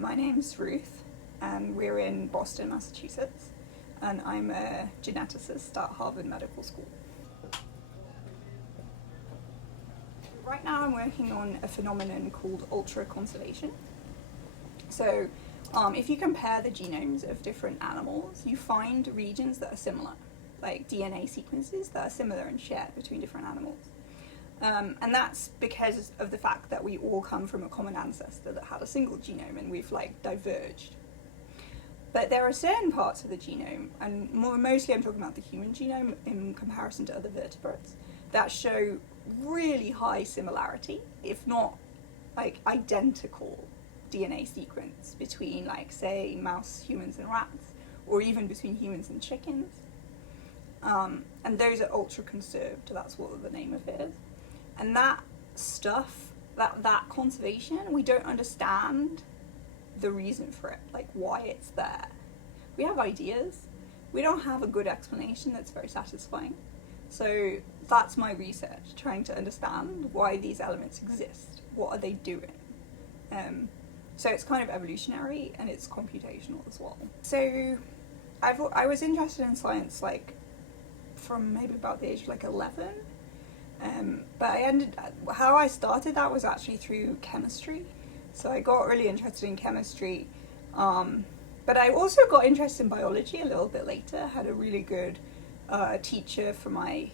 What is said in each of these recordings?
My name's Ruth, and we're in Boston, Massachusetts, and I'm a geneticist at Harvard Medical School. Right now I'm working on a phenomenon called ultra-conservation. So if you compare the genomes of different animals, you find regions that are similar, like DNA sequences that are similar and shared between different animals. And that's because of the fact that we all come from a common ancestor that had a single genome and we've diverged. But there are certain parts of the genome, and mostly I'm talking about the human genome in comparison to other vertebrates, that show really high similarity, if not identical DNA sequence between say mouse, humans and rats, or even between humans and chickens. And those are ultra conserved, that's what the name of it is. And that stuff, that conservation, we don't understand the reason for it, why it's there. We have ideas, we don't have a good explanation that's very satisfying. So that's my research, trying to understand why these elements exist, what are they doing. So it's kind of evolutionary and it's computational as well. So I was interested in science from maybe about the age of 11. But how I started that was actually through chemistry. So I got really interested in chemistry, but I also got interested in biology a little bit later. I had a really good teacher for my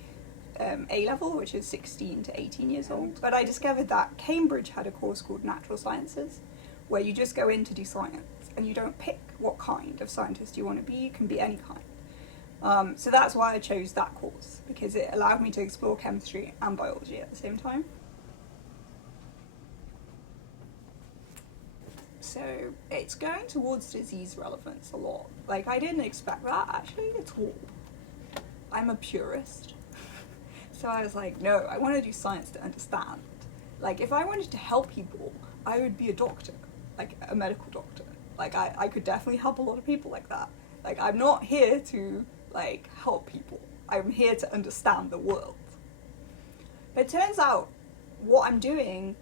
A-level, which is 16 to 18 years old. But I discovered that Cambridge had a course called Natural Sciences, where you just go in to do science, and you don't pick what kind of scientist you want to be. You can be any kind. So that's why I chose that course, because it allowed me to explore chemistry and biology at the same time. So it's going towards disease relevance a lot. I didn't expect that actually at all. I'm a purist. So I was no, I want to do science to understand. If I wanted to help people, I would be a doctor, a medical doctor. I could definitely help a lot of people like that. I'm not here to help people. I'm here to understand the world. But it turns out what I'm doing,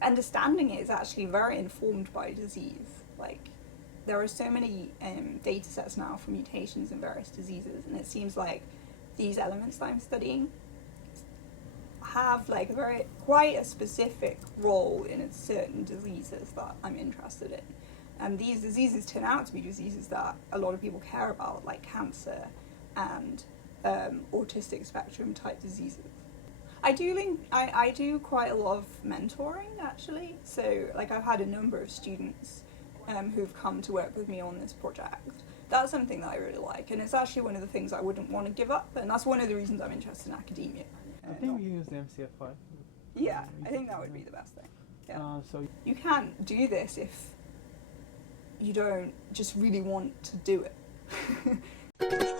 understanding it, is actually very informed by disease. There are so many data sets now for mutations in various diseases, and it seems these elements that I'm studying have quite a specific role in certain diseases that I'm interested in. And these diseases turn out to be diseases that a lot of people care about, like cancer and autistic spectrum type diseases. I do quite a lot of mentoring actually. So I've had a number of students who've come to work with me on this project. That's something that I really like, and it's actually one of the things I wouldn't want to give up, and that's one of the reasons I'm interested in academia. I think we use the MCF5. Yeah, I think that would be the best thing. Yeah. So you can't do this if you don't just really want to do it.